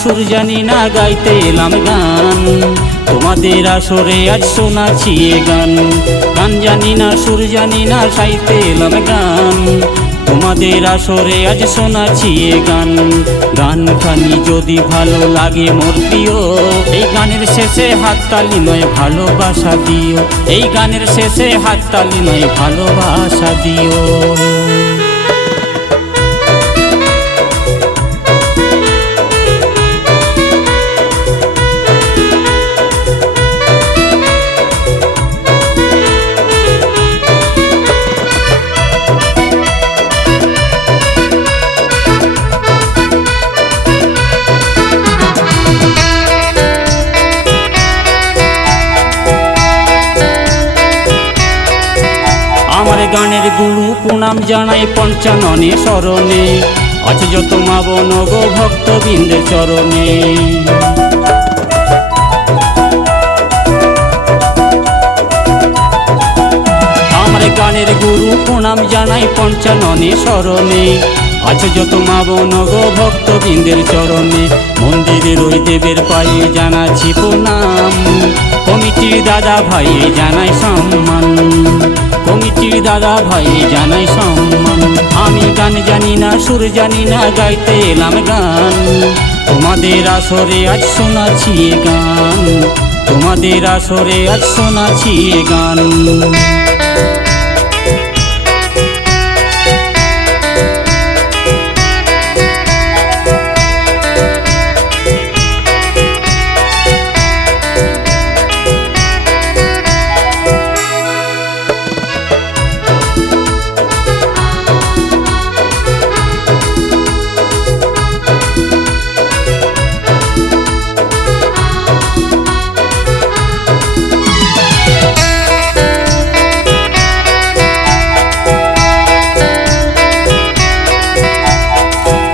সুর জানি না গাইতে এলাম গান, তোমাদের আসরে আজ শোনাচ্ছি এ গান। গান জানি না সুর জানি না গাইতে এলাম গান, তোমাদের আসরে আজ শোনাচ্ছি এ গান। গান খানি যদি ভালো লাগে মোর প্রিয়, এই গানের শেষে হাততালি নয় ভালোবাসা দিও, এই গানের শেষে হাততালি নয় ভালোবাসা দিও। আমার গানের গুরু প্রণাম জানাই পঞ্চাননে শরণে, আছে যত মা বোন গো ভক্তবৃন্দের চরণে। আমার গানের গুরু প্রণাম জানাই পঞ্চাননে শরণে, আছে যত মা বোন গো ভক্তবৃন্দের চরণে। মন্দিরের ওই দেবের পায়ে জানাচ্ছি প্রণাম, কমিটির দাদা ভাই জানাই সম্মান, কমিটির দাদা ভাই জানাই সম্মান। আমি গান জানি না সুর জানি না গাইতে এলাম গান, তোমাদের আসরে আজ শোনাচ্ছি এ গান, তোমাদের আসরে আজ শোনাচ্ছি এ গান।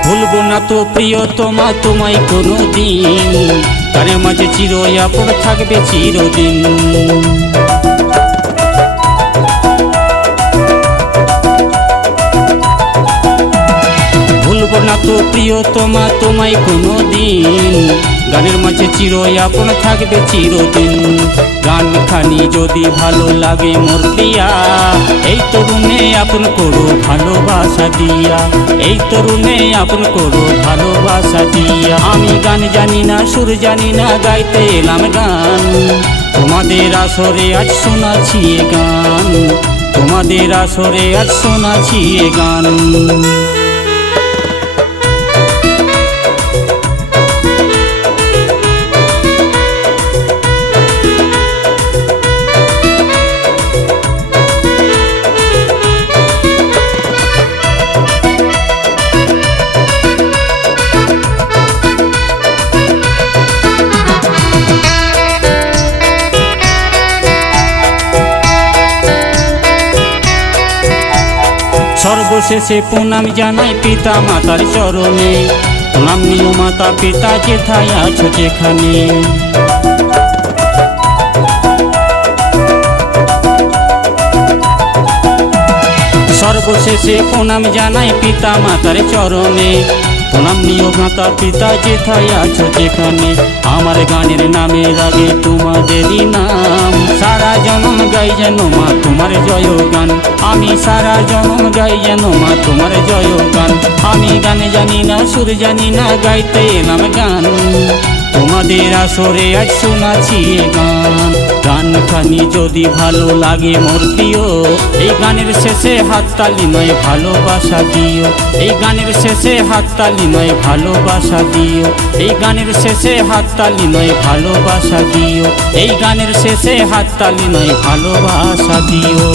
ভুলবো না তো প্রিয়তমা তোমায় কোনো দিন, তার মাঝে চির আপন থাকবে চিরদিন। ভুলবো না তো প্রিয়তমা তোমায় কোনো দিন, গানের মাঝে চির আপন থাকবে চিরদিন। গান খানি যদি ভালো লাগে মোর প্রিয়া, এই তরুণে আপন করো ভালোবাসা দিয়া, এই তরুণে আপন করো ভালোবাসা দিয়া। আমি গান জানি না সুর জানি না গাইতে এলাম গান, তোমাদের আসরে আজ শোনাচ্ছি এ গান, তোমাদের আসরে আজ শোনাচ্ছি এ গান। সর্বশেষে প্রণাম জানাই পিতা মাতার চরণে, প্রণাম নিও মাতা পিতা যেথায় আছো যেখানে। সর্বশেষে প্রণাম জানাই পিতা মাতার চরণে, প্রণাম নিও মাতা পিতা যেথায় আছো যেখানে। আমার গানের নামে লাগে তোমাদেরই নাম, সারা জনম গাই যেন মা তোমার জয় গান, আমি সারা জনম গাই যেন মা তোমার জয় গান। আমি গান জানি না সুর জানি না গাইতে এলাম গান, তোমাদের আসরে আজ শোনাচ্ছি এ গান। গান খানি যদি ভালো লাগে মোর প্রিয়, এই গানের শেষে হাততালি নয় ভালোবাসা দিও, এই গানের শেষে হাততালি নয় ভালোবাসা দিও, এই গানের শেষে হাততালি নয় ভালোবাসা দিও, এই গানের শেষে হাততালি নয় ভালোবাসা দিও।